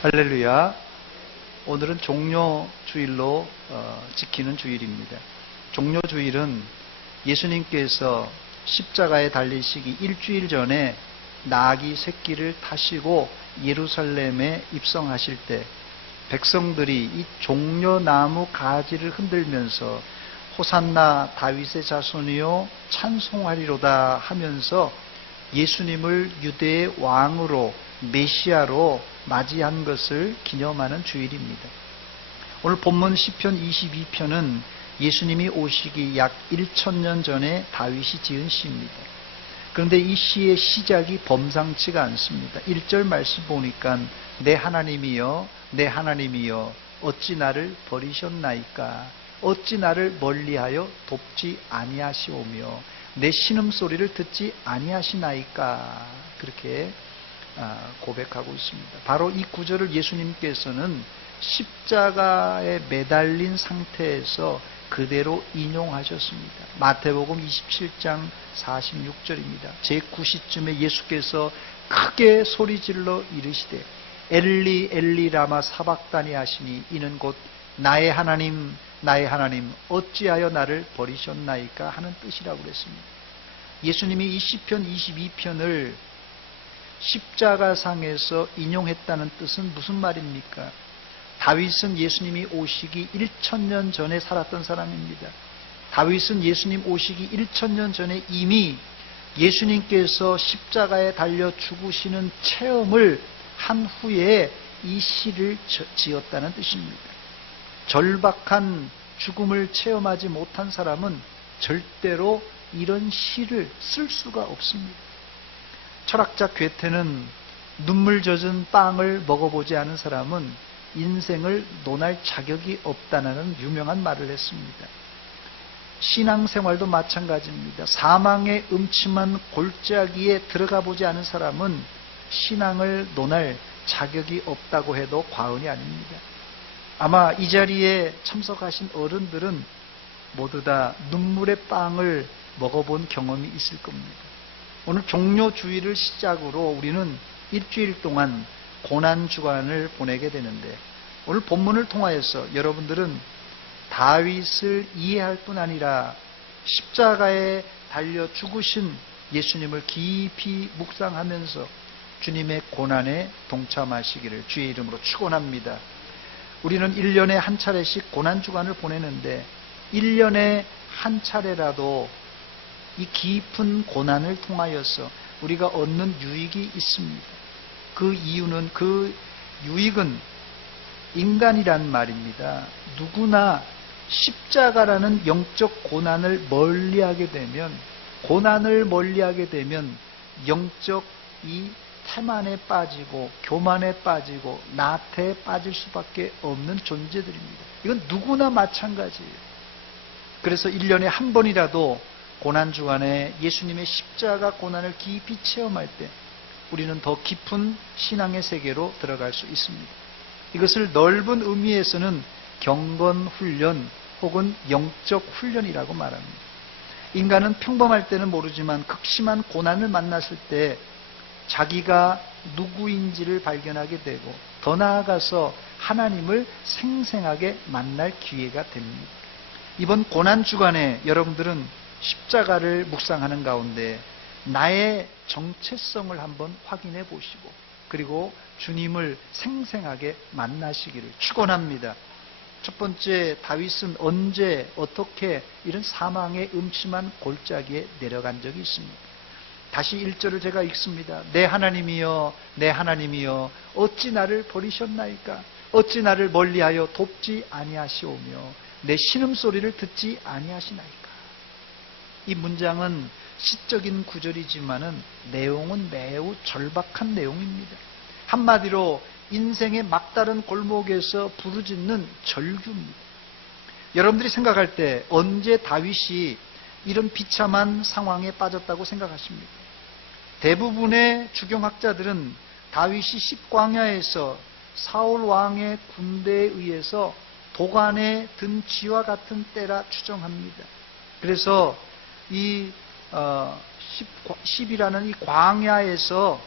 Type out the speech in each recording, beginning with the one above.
할렐루야. 오늘은 종료주일로 지키는 주일입니다. 종료주일은 예수님께서 십자가에 달리시기 일주일 전에 나귀 새끼를 타시고 예루살렘에 입성하실 때 백성들이 이 종려나무 가지를 흔들면서 호산나 다윗의 자손이요 찬송하리로다 하면서 예수님을 유대의 왕으로 메시아로 맞이한 것을 기념하는 주일입니다. 오늘 본문 시편 22편은 예수님이 오시기 약 1000년 전에 다윗이 지은 시입니다. 그런데 이 시의 시작이 범상치가 않습니다. 1절 말씀 보니까 내 하나님이여 내 하나님이여 어찌 나를 버리셨나이까 어찌 나를 멀리하여 돕지 아니하시오며 내 신음소리를 듣지 아니하시나이까 그렇게 고백하고 있습니다. 바로 이 구절을 예수님께서는 십자가에 매달린 상태에서 그대로 인용하셨습니다. 마태복음 27장 46절입니다. 제9시쯤에 예수께서 크게 소리질러 이르시되 엘리 엘리 라마 사박다니 하시니 이는 곧 나의 하나님 나의 하나님 어찌하여 나를 버리셨나이까 하는 뜻이라고 그랬습니다. 예수님이 이 시편 22편을 십자가상에서 인용했다는 뜻은 무슨 말입니까? 다윗은 예수님이 오시기 1000년 전에 살았던 사람입니다. 다윗은 예수님 오시기 1000년 전에 이미 예수님께서 십자가에 달려 죽으시는 체험을 한 후에 이 시를 지었다는 뜻입니다. 절박한 죽음을 체험하지 못한 사람은 절대로 이런 시를 쓸 수가 없습니다. 철학자 괴테는 눈물 젖은 빵을 먹어보지 않은 사람은 인생을 논할 자격이 없다는 유명한 말을 했습니다. 신앙생활도 마찬가지입니다. 사망의 음침한 골짜기에 들어가 보지 않은 사람은 신앙을 논할 자격이 없다고 해도 과언이 아닙니다. 아마 이 자리에 참석하신 어른들은 모두 다 눈물의 빵을 먹어본 경험이 있을 겁니다. 오늘 종료주일을 시작으로 우리는 일주일 동안 고난주간을 보내게 되는데 오늘 본문을 통하여서 여러분들은 다윗을 이해할 뿐 아니라 십자가에 달려 죽으신 예수님을 깊이 묵상하면서 주님의 고난에 동참하시기를 주의 이름으로 축원합니다. 우리는 1년에 한 차례씩 고난주간을 보내는데 1년에 한 차례라도 이 깊은 고난을 통하여서 우리가 얻는 유익이 있습니다. 그 이유는 그 유익은 인간이란 말입니다. 누구나 십자가라는 영적 고난을 멀리하게 되면 영적 이 태만에 빠지고 교만에 빠지고 나태에 빠질 수밖에 없는 존재들입니다. 이건 누구나 마찬가지예요. 그래서 1년에 한 번이라도 고난주간에 예수님의 십자가 고난을 깊이 체험할 때 우리는 더 깊은 신앙의 세계로 들어갈 수 있습니다. 이것을 넓은 의미에서는 경건훈련 혹은 영적 훈련이라고 말합니다. 인간은 평범할 때는 모르지만 극심한 고난을 만났을 때 자기가 누구인지를 발견하게 되고 더 나아가서 하나님을 생생하게 만날 기회가 됩니다. 이번 고난주간에 여러분들은 십자가를 묵상하는 가운데 나의 정체성을 한번 확인해 보시고 그리고 주님을 생생하게 만나시기를 축원합니다. 첫 번째, 다윗은 언제 어떻게 이런 사망의 음침한 골짜기에 내려간 적이 있습니다. 다시 1절을 제가 읽습니다. 내 하나님이여 내 하나님이여 어찌 나를 버리셨나이까 어찌 나를 멀리하여 돕지 아니하시오며 내 신음소리를 듣지 아니하시나이까. 이 문장은 시적인 구절이지만은 내용은 매우 절박한 내용입니다. 한마디로 인생의 막다른 골목에서 부르짖는 절규입니다. 여러분들이 생각할 때 언제 다윗이 이런 비참한 상황에 빠졌다고 생각하십니까? 대부분의 주경학자들은 다윗이 십광야에서 사울 왕의 군대에 의해서 도관에 든 쥐와 같은 때라 추정합니다. 그래서 이 십이라는 이 광야에서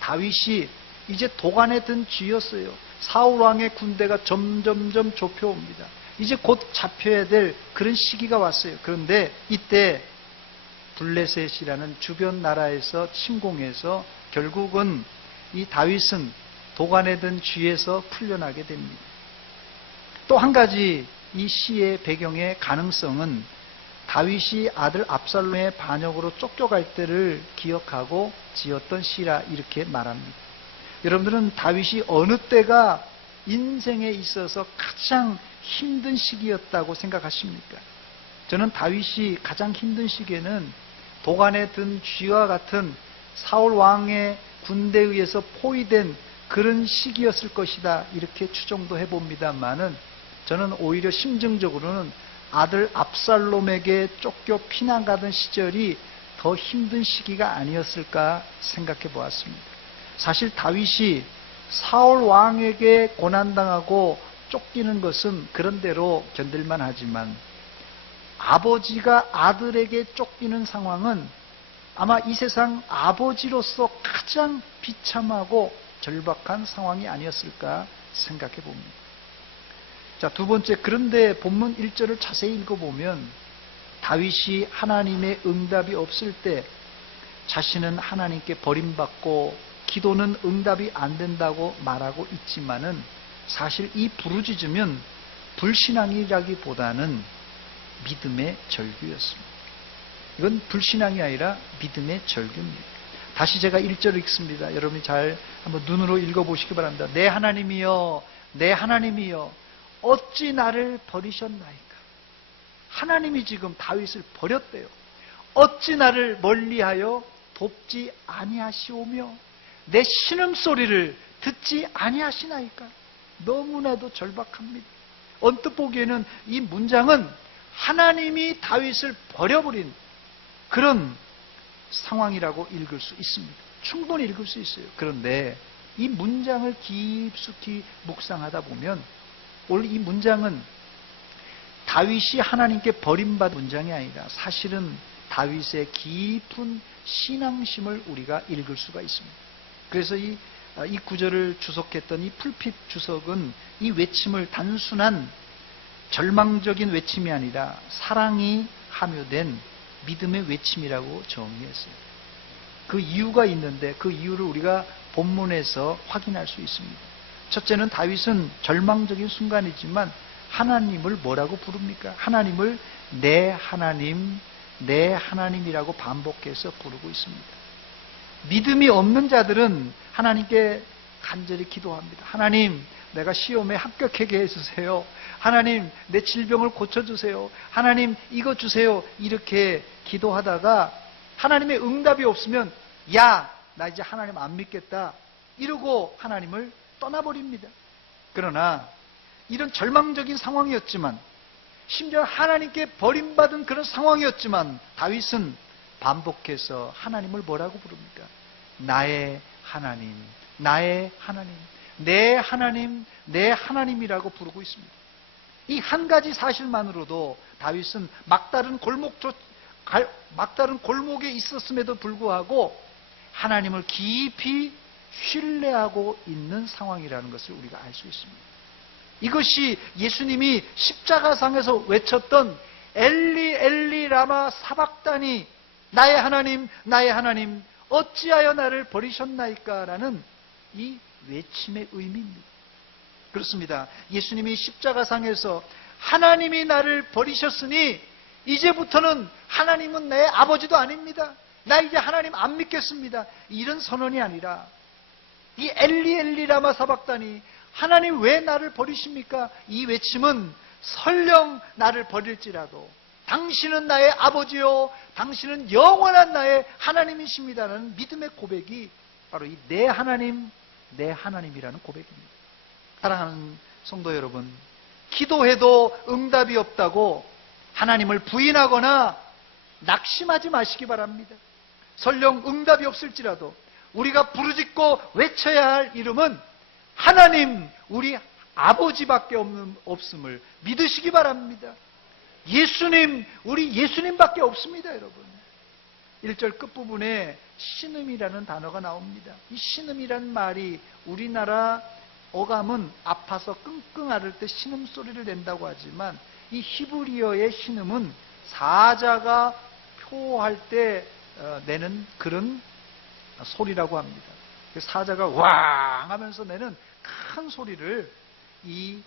다윗이 이제 도간에 든 쥐였어요. 사울 왕의 군대가 점점점 좁혀옵니다. 이제 곧 잡혀야 될 그런 시기가 왔어요. 그런데 이때 블레셋이라는 주변 나라에서 침공해서 결국은 이 다윗은 도간에 든 쥐에서 풀려나게 됩니다. 또 한 가지 이 시의 배경의 가능성은 다윗이 아들 압살롬의 반역으로 쫓겨갈 때를 기억하고 지었던 시라 이렇게 말합니다. 여러분들은 다윗이 어느 때가 인생에 있어서 가장 힘든 시기였다고 생각하십니까? 저는 다윗이 가장 힘든 시기에는 도간에 든 쥐와 같은 사울 왕의 군대에 의해서 포위된 그런 시기였을 것이다 이렇게 추정도 해봅니다만은 저는 오히려 심정적으로는 아들 압살롬에게 쫓겨 피난 가던 시절이 더 힘든 시기가 아니었을까 생각해 보았습니다. 사실 다윗이 사울 왕에게 고난당하고 쫓기는 것은 그런대로 견딜만 하지만 아버지가 아들에게 쫓기는 상황은 아마 이 세상 아버지로서 가장 비참하고 절박한 상황이 아니었을까 생각해 봅니다. 자, 두 번째, 그런데 본문 1절을 자세히 읽어보면 다윗이 하나님의 응답이 없을 때 자신은 하나님께 버림받고 기도는 응답이 안 된다고 말하고 있지만은 사실 이 부르짖으면 불신앙이라기보다는 믿음의 절규였습니다. 이건 불신앙이 아니라 믿음의 절규입니다. 다시 제가 1절을 읽습니다. 여러분이 잘 한번 눈으로 읽어보시기 바랍니다. 내 하나님이여, 내 하나님이여, 어찌 나를 버리셨나이까. 하나님이 지금 다윗을 버렸대요. 어찌 나를 멀리하여 돕지 아니하시오며 내 신음소리를 듣지 아니하시나이까. 너무나도 절박합니다. 언뜻 보기에는 이 문장은 하나님이 다윗을 버려버린 그런 상황이라고 읽을 수 있습니다. 충분히 읽을 수 있어요. 그런데 이 문장을 깊숙이 묵상하다 보면 오늘 이 문장은 다윗이 하나님께 버림받은 문장이 아니라 사실은 다윗의 깊은 신앙심을 우리가 읽을 수가 있습니다. 그래서 이 구절을 주석했던 이 풀핏 주석은 이 외침을 단순한 절망적인 외침이 아니라 사랑이 함유된 믿음의 외침이라고 정의했어요. 그 이유가 있는데 그 이유를 우리가 본문에서 확인할 수 있습니다. 첫째는 다윗은 절망적인 순간이지만 하나님을 뭐라고 부릅니까? 하나님을 내 하나님, 내 하나님이라고 반복해서 부르고 있습니다. 믿음이 없는 자들은 하나님께 간절히 기도합니다. 하나님, 내가 시험에 합격하게 해주세요. 하나님, 내 질병을 고쳐주세요. 하나님, 이거 주세요. 이렇게 기도하다가 하나님의 응답이 없으면 야, 나 이제 하나님 안 믿겠다. 이러고 하나님을 떠나버립니다. 그러나 이런 절망적인 상황이었지만 심지어 하나님께 버림받은 그런 상황이었지만 다윗은 반복해서 하나님을 뭐라고 부릅니까? 나의 하나님, 나의 하나님, 내 하나님, 내 하나님이라고 부르고 있습니다. 이 한 가지 사실만으로도 다윗은 막다른 골목에 있었음에도 불구하고 하나님을 깊이 신뢰하고 있는 상황이라는 것을 우리가 알 수 있습니다. 이것이 예수님이 십자가상에서 외쳤던 엘리 엘리 라마 사박다니, 나의 하나님, 나의 하나님, 어찌하여 나를 버리셨나이까 라는 이 외침의 의미입니다. 그렇습니다. 예수님이 십자가상에서 하나님이 나를 버리셨으니 이제부터는 하나님은 내 아버지도 아닙니다. 나 이제 하나님 안 믿겠습니다. 이런 선언이 아니라 이 엘리 엘리 라마 사박다니, 하나님 왜 나를 버리십니까? 이 외침은 설령 나를 버릴지라도 당신은 나의 아버지요, 당신은 영원한 나의 하나님이십니다라는 믿음의 고백이 바로 이 내 하나님, 내 하나님이라는 고백입니다. 사랑하는 성도 여러분, 기도해도 응답이 없다고 하나님을 부인하거나 낙심하지 마시기 바랍니다. 설령 응답이 없을지라도 우리가 부르짖고 외쳐야 할 이름은 하나님, 우리 아버지밖에 없음을 믿으시기 바랍니다. 예수님, 우리 예수님밖에 없습니다, 여러분. 1절 끝부분에 신음이라는 단어가 나옵니다. 이 신음이라는 말이 우리나라 어감은 아파서 끙끙 앓을 때 신음소리를 낸다고 하지만 이 히브리어의 신음은 사자가 표할 때 내는 그런 소리라고 합니다. 사자가 왕 하면서 내는 큰 소리를 이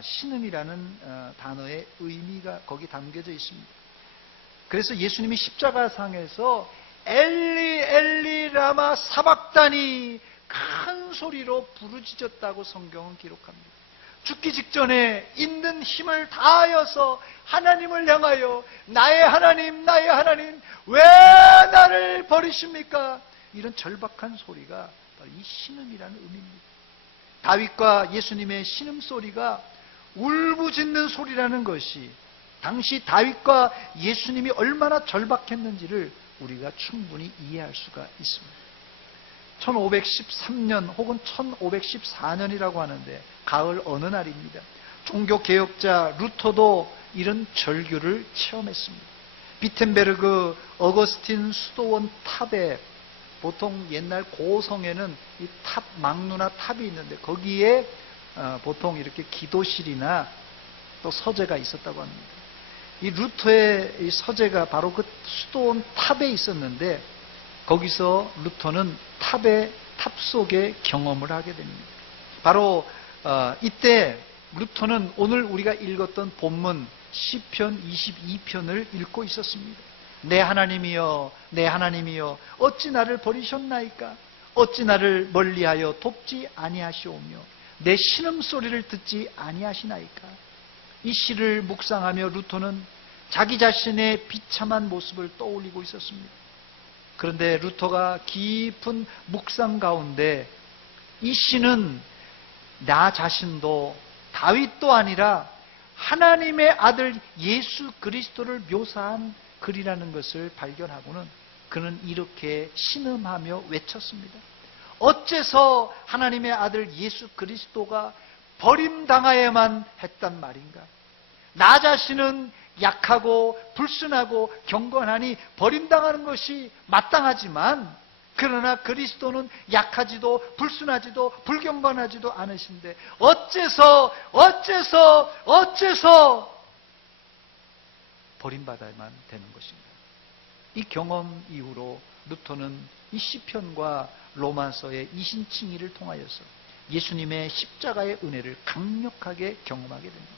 신음이라는 단어의 의미가 거기 담겨져 있습니다. 그래서 예수님이 십자가상에서 엘리 엘리 라마 사박다니 큰 소리로 부르짖었다고 성경은 기록합니다. 죽기 직전에 있는 힘을 다하여서 하나님을 향하여 나의 하나님 나의 하나님 왜 나를 버리십니까? 이런 절박한 소리가 바로 이 신음이라는 의미입니다. 다윗과 예수님의 신음소리가 울부짖는 소리라는 것이 당시 다윗과 예수님이 얼마나 절박했는지를 우리가 충분히 이해할 수가 있습니다. 1513년 혹은 1514년이라고 하는데 가을 어느 날입니다. 종교개혁자 루터도 이런 절규를 체험했습니다. 비텐베르그 어거스틴 수도원 탑에 보통 옛날 고성에는 이 탑, 망루나 탑이 있는데 거기에 보통 이렇게 기도실이나 또 서재가 있었다고 합니다. 이 루터의 이 서재가 바로 그 수도원 탑에 있었는데 거기서 루터는 탑 속의 경험을 하게 됩니다. 바로 이때 루터는 오늘 우리가 읽었던 본문 시편 22편을 읽고 있었습니다. 내 하나님이여 내 하나님이여 어찌 나를 버리셨나이까? 어찌 나를 멀리하여 돕지 아니하시오며 내 신음소리를 듣지 아니하시나이까? 이 시를 묵상하며 루터는 자기 자신의 비참한 모습을 떠올리고 있었습니다. 그런데 루터가 깊은 묵상 가운데 이 시는 나 자신도 다윗도 아니라 하나님의 아들 예수 그리스도를 묘사한 글이라는 것을 발견하고는 그는 이렇게 신음하며 외쳤습니다. 어째서 하나님의 아들 예수 그리스도가 버림당하여야만 했단 말인가? 나 자신은 약하고 불순하고 경건하니 버림당하는 것이 마땅하지만 그러나 그리스도는 약하지도 불순하지도 불경건하지도 않으신데 어째서 버림받아야만 되는 것인가? 이 경험 이후로 루터는 이 시편과 로마서의 이신칭의를 통하여서 예수님의 십자가의 은혜를 강력하게 경험하게 됩니다.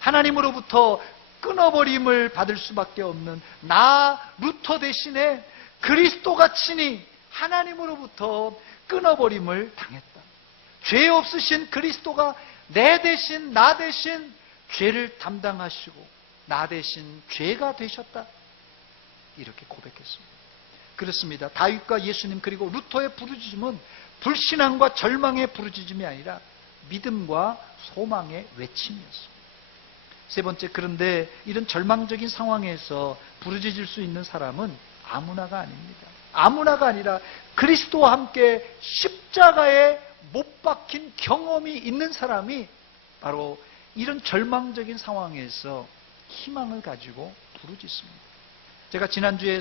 하나님으로부터 끊어버림을 받을 수밖에 없는 나 루터 대신에 그리스도가 친히 하나님으로부터 끊어버림을 당했다. 죄 없으신 그리스도가 내 대신 나 대신 죄를 담당하시고 나 대신 죄가 되셨다. 이렇게 고백했습니다. 그렇습니다. 다윗과 예수님 그리고 루터의 부르짖음은 불신앙과 절망의 부르짖음이 아니라 믿음과 소망의 외침이었습니다. 세 번째, 그런데 이런 절망적인 상황에서 부르짖을 수 있는 사람은 아무나가 아닙니다. 아무나가 아니라 그리스도와 함께 십자가에 못 박힌 경험이 있는 사람이 바로 이런 절망적인 상황에서 희망을 가지고 부르짖습니다. 제가 지난주에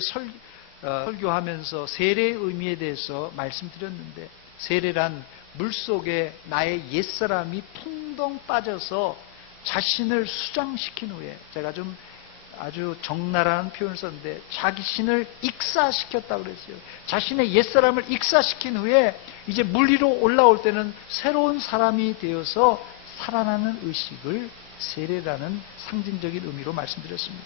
설교하면서 세례의 의미에 대해서 말씀드렸는데 세례란 물속에 나의 옛사람이 풍덩 빠져서 자신을 수장시킨 후에 제가 좀 아주 적나라한 표현을 썼는데 자신을 익사시켰다고 그랬어요. 자신의 옛사람을 익사시킨 후에 이제 물 위로 올라올 때는 새로운 사람이 되어서 살아나는 의식을 세례라는 상징적인 의미로 말씀드렸습니다.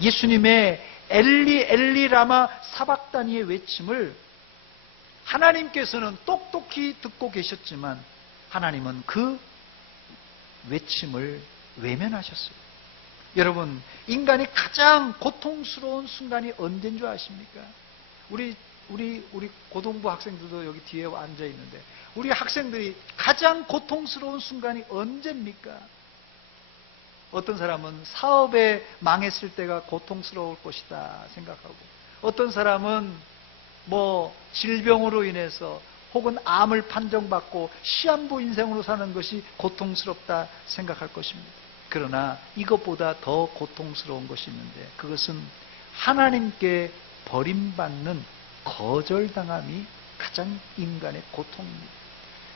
예수님의 엘리 엘리 라마 사박다니의 외침을 하나님께서는 똑똑히 듣고 계셨지만 하나님은 그 외침을 외면하셨어요. 여러분, 인간이 가장 고통스러운 순간이 언제인 줄 아십니까? 우리 고등부 학생들도 여기 뒤에 앉아 있는데 우리 학생들이 가장 고통스러운 순간이 언제입니까? 어떤 사람은 사업에 망했을 때가 고통스러울 것이다 생각하고 어떤 사람은 질병으로 인해서 혹은 암을 판정받고 시한부 인생으로 사는 것이 고통스럽다 생각할 것입니다. 그러나 이것보다 더 고통스러운 것이 있는데 그것은 하나님께 버림받는 거절당함이 가장 인간의 고통입니다.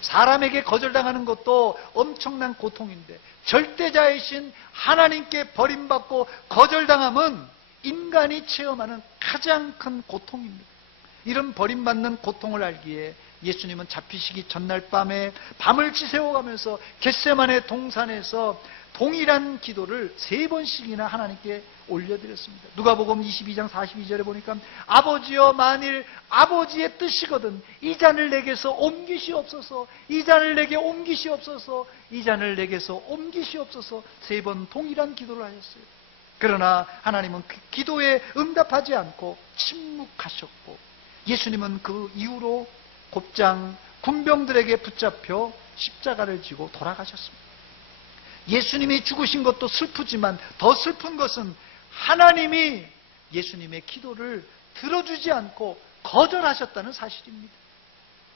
사람에게 거절당하는 것도 엄청난 고통인데 절대자이신 하나님께 버림받고 거절당함은 인간이 체험하는 가장 큰 고통입니다. 이런 버림받는 고통을 알기에 예수님은 잡히시기 전날 밤에 밤을 지새워가면서 겟세마네 동산에서 동일한 기도를 3번씩이나 하나님께 올려드렸습니다. 누가복음 22장 42절에 보니까 아버지여 만일 아버지의 뜻이거든 이 잔을 내게서 옮기시옵소서, 이 잔을 내게 옮기시옵소서, 이 잔을 내게서 옮기시옵소서 3번 동일한 기도를 하셨어요. 그러나 하나님은 그 기도에 응답하지 않고 침묵하셨고 예수님은 그 이후로 곱장 군병들에게 붙잡혀 십자가를 지고 돌아가셨습니다. 예수님이 죽으신 것도 슬프지만 더 슬픈 것은 하나님이 예수님의 기도를 들어주지 않고 거절하셨다는 사실입니다.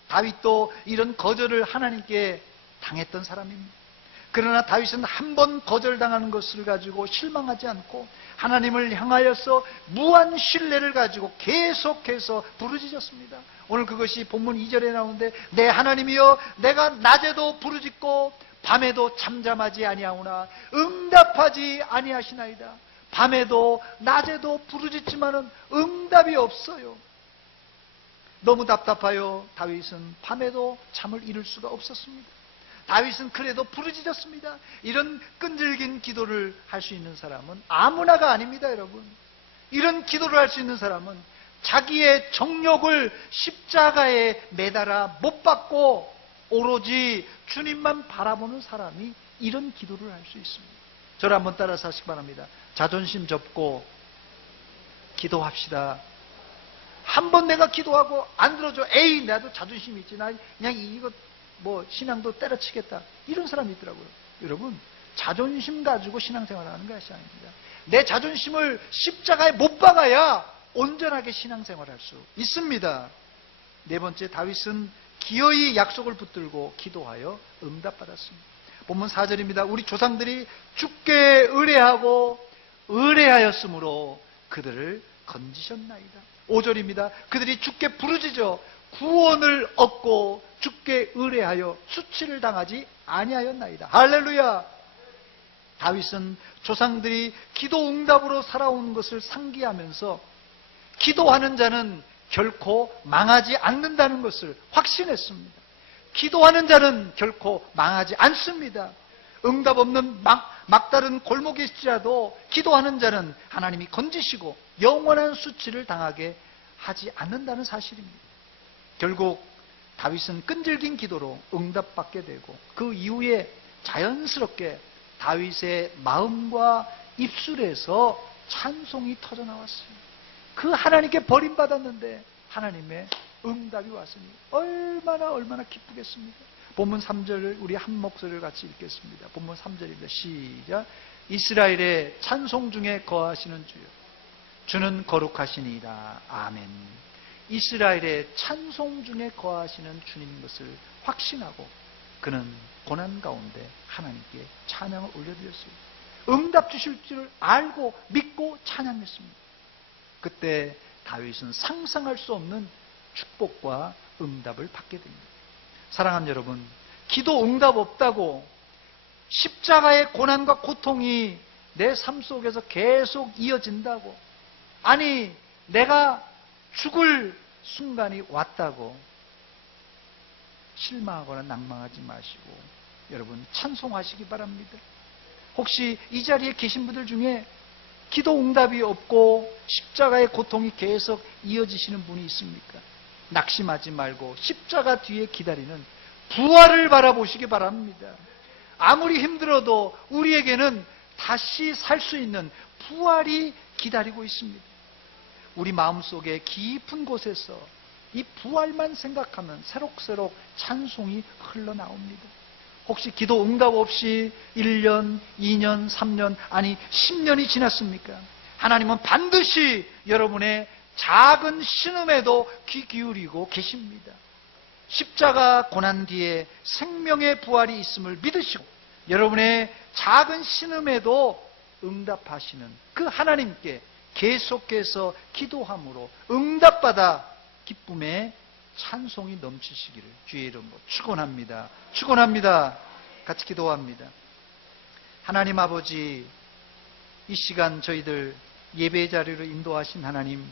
다윗도 이런 거절을 하나님께 당했던 사람입니다. 그러나 다윗은 한 번 거절당하는 것을 가지고 실망하지 않고 하나님을 향하여서 무한 신뢰를 가지고 계속해서 부르짖었습니다. 오늘 그것이 본문 2절에 나오는데 내 하나님이여 내가 낮에도 부르짖고 밤에도 잠잠하지 아니하오나 응답하지 아니하시나이다. 밤에도 낮에도 부르짖지만은 응답이 없어요. 너무 답답하여 다윗은 밤에도 잠을 이룰 수가 없었습니다. 다윗은 그래도 부르짖었습니다. 이런 끈질긴 기도를 할 수 있는 사람은 아무나가 아닙니다, 여러분. 이런 기도를 할 수 있는 사람은 자기의 정욕을 십자가에 매달아 못 박고 오로지 주님만 바라보는 사람이 이런 기도를 할 수 있습니다. 저를 한번 따라서 하시기 바랍니다. 자존심 접고 기도합시다. 한 번 내가 기도하고 안 들어줘. 에이, 나도 자존심이 있지. 나 그냥 이거 신앙도 때려치겠다. 이런 사람이 있더라고요. 여러분, 자존심 가지고 신앙생활을 하는 것이 아닙니다. 내 자존심을 십자가에 못 박아야 온전하게 신앙생활을 할 수 있습니다. 네 번째, 다윗은 기어이 약속을 붙들고 기도하여 응답받았습니다. 본문 4절입니다. 우리 조상들이 주께 의뢰하고 의뢰하였으므로 그들을 건지셨나이다. 5절입니다. 그들이 주께 부르짖어 구원을 얻고 주께 의뢰하여 수치를 당하지 아니하였나이다. 할렐루야. 다윗은 조상들이 기도 응답으로 살아온 것을 상기하면서 기도하는 자는 결코 망하지 않는다는 것을 확신했습니다. 기도하는 자는 결코 망하지 않습니다. 응답 없는 막다른 골목에 있을지라도 기도하는 자는 하나님이 건지시고 영원한 수치를 당하게 하지 않는다는 사실입니다. 결국 다윗은 끈질긴 기도로 응답받게 되고 그 이후에 자연스럽게 다윗의 마음과 입술에서 찬송이 터져나왔습니다. 그 하나님께 버림받았는데 하나님의 응답이 왔으니 얼마나 기쁘겠습니까? 본문 3절을 우리 한 목소리를 같이 읽겠습니다. 본문 3절입니다. 시작. 이스라엘의 찬송 중에 거하시는 주여 주는 거룩하시니이다. 아멘. 이스라엘의 찬송 중에 거하시는 주님인 것을 확신하고 그는 고난 가운데 하나님께 찬양을 올려드렸어요. 응답 주실 줄 알고 믿고 찬양했습니다. 그때 다윗은 상상할 수 없는 축복과 응답을 받게 됩니다. 사랑하는 여러분, 기도 응답 없다고 십자가의 고난과 고통이 내 삶 속에서 계속 이어진다고, 아니 내가 죽을 순간이 왔다고 실망하거나 낭망하지 마시고 여러분 찬송하시기 바랍니다. 혹시 이 자리에 계신 분들 중에 기도 응답이 없고 십자가의 고통이 계속 이어지시는 분이 있습니까? 낙심하지 말고 십자가 뒤에 기다리는 부활을 바라보시기 바랍니다. 아무리 힘들어도 우리에게는 다시 살 수 있는 부활이 기다리고 있습니다. 우리 마음속에 깊은 곳에서 이 부활만 생각하면 새록새록 찬송이 흘러나옵니다. 혹시 기도 응답 없이 1년, 2년, 3년, 아니 10년이 지났습니까? 하나님은 반드시 여러분의 작은 신음에도 귀 기울이고 계십니다. 십자가 고난 뒤에 생명의 부활이 있음을 믿으시고 여러분의 작은 신음에도 응답하시는 그 하나님께 계속해서 기도함으로 응답받아 기쁨의 찬송이 넘치시기를 주의 이름으로 축원합니다. 축원합니다. 같이 기도합니다. 하나님 아버지, 이 시간 저희들 예배 자리로 인도하신 하나님,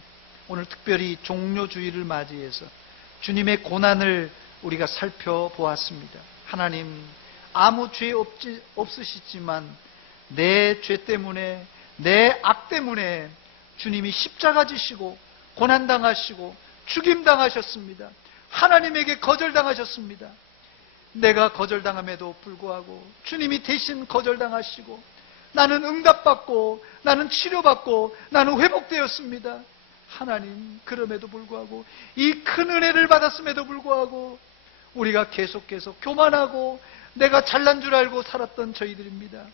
오늘 특별히 종료주의를 맞이해서 주님의 고난을 우리가 살펴보았습니다. 하나님, 아무 죄 없으시지만 내 죄 때문에, 내 악 때문에 주님이 십자가 지시고 고난당하시고 죽임당하셨습니다. 하나님에게 거절당하셨습니다. 내가 거절당함에도 불구하고 주님이 대신 거절당하시고 나는 응답받고 나는 치료받고 나는 회복되었습니다. 하나님, 그럼에도 불구하고 이 큰 은혜를 받았음에도 불구하고 우리가 계속해서 교만하고 내가 잘난 줄 알고 살았던 저희들입니다.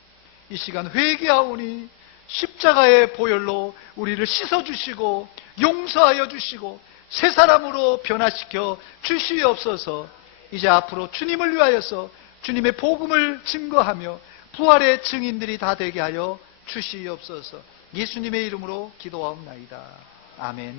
이 시간 회개하오니 십자가의 보혈로 우리를 씻어주시고 용서하여 주시고 새 사람으로 변화시켜 주시옵소서. 이제 앞으로 주님을 위하여서 주님의 복음을 증거하며 부활의 증인들이 다 되게 하여 주시옵소서. 예수님의 이름으로 기도하옵나이다. 아멘.